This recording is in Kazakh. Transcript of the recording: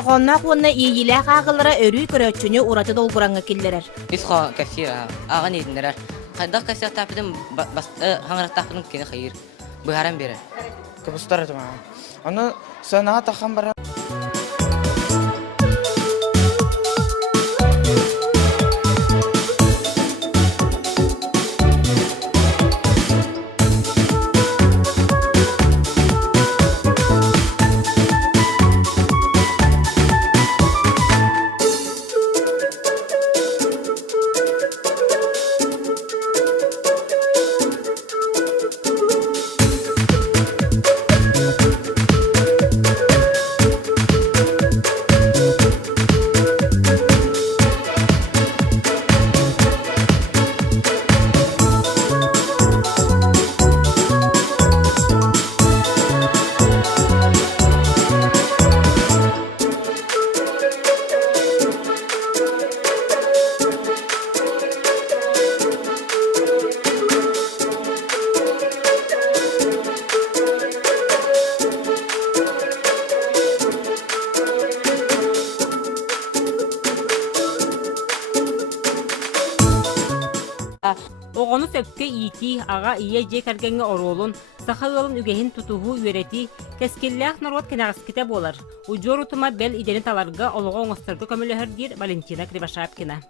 Торгонна куонна ийилэ каагылара өрүй көрөчүнү ураты долгуранга киллерер. Исха кассира аган идиннер. Кайда кассир тапдым бас хаңраттапдым кene хайыр. Быгарам бере. Кыбыстар этим. Аны сана тахам бара. Оғону сөпке ити аға ие же кәргенге оролун, сақалылын үгехин тутуғу үйрети, кәскелләқ народ кенағыскіте болар. Уджор утыма бәл идені таларға олыға оңыстырғы көмілі Валентина Кривошапкина.